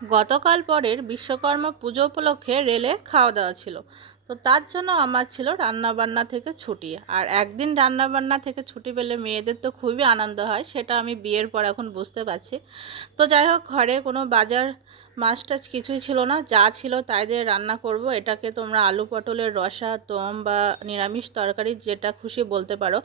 গতকাল পরের বিশ্বকর্মা পুজো উপলক্ষে রেলে খাওয়া দাওয়া ছিল। তো তার জন্য আমার ছিল রান্নাবান্না থেকে ছুটি। আর একদিন রান্নাবান্না থেকে ছুটি পেলে মেয়েদের তো খুবই আনন্দ হয়, সেটা আমি বিয়ের পর এখন বুঝতে পারছি। তো যাই হোক, ঘরে কোনো বাজার মাছ টাছ কিছুই ছিল না, যা ছিল তাই দিয়ে রান্না করব। এটাকে তোমরা আলু পটলের রসা দম বা নিরামিষ তরকারি যেটা খুশি বলতে পারো।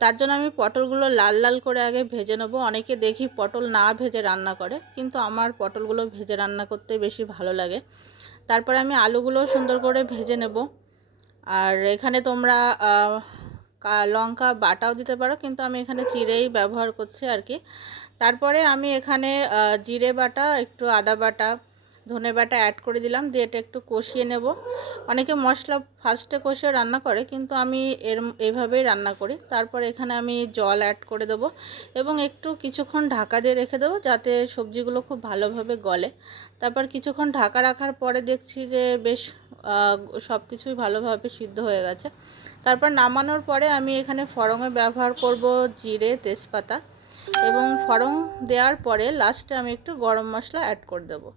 তার জন্য আমি পটলগুলো লাল লাল করে আগে ভেজে নেব। অনেকে দেখি পটল না ভেজে রান্না করে, কিন্তু আমার পটলগুলো ভেজে রান্না করতে বেশি ভালো লাগে। তারপরে আমি আলুগুলো সুন্দর করে ভেজে নেব। আর এখানে তোমরা লঙ্কা বাটাও দিতে পারো, কিন্তু আমি এখানে চিরেই ব্যবহার করছি আর কি। তারপরে আমি এখানে জিরে বাটা, একটু আদা বাটা ধনে বাটা অ্যাড করে দিলাম, দিয়ে এটা একটু কষিয়ে নেব। অনেকে মশলা ফার্স্টে কষিয়ে রান্না করে, কিন্তু আমি এর, এভাবেই রান্না করি। তারপর এখানে আমি জল অ্যাড করে দেবো এবং একটু কিছুক্ষণ ঢাকা দিয়ে রেখে দেবো, যাতে সবজিগুলো খুব ভালোভাবে গলে। তারপর কিছুক্ষণ ঢাকা রাখার পরে দেখছি যে বেশ সব কিছুই ভালোভাবে সিদ্ধ হয়ে গেছে। তারপর নামানোর পরে আমি এখানে ফড়ঙে ব্যবহার করব জিরে, তেজপাতা। এবং ফড়ং দেওয়ার পরে লাস্টে আমি একটু গরম মশলা অ্যাড করে দেবো।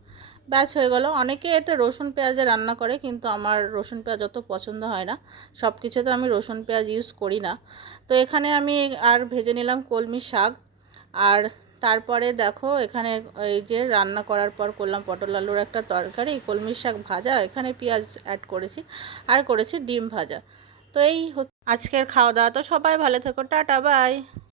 ব্যাস হয়ে গেল। অনেকে এতে রসুন পেঁয়াজে রান্না করে, কিন্তু আমার রসুন পেঁয়াজ অত পছন্দ হয় না। সব কিছুতে আমি রসুন পেঁয়াজ ইউজ করি না। তো এখানে আমি আর ভেজে নিলাম কলমি শাক। আর তারপরে দেখো, এখানে এই যে রান্না করার পর করলাম পটল আলুর একটা তরকারি, কলমি শাক ভাজা, এখানে পেঁয়াজ অ্যাড করেছি। আর করেছি ডিম ভাজা। তো এই আজকের খাওয়া দাওয়া। তো সবাই ভালো থেকো। Tata bye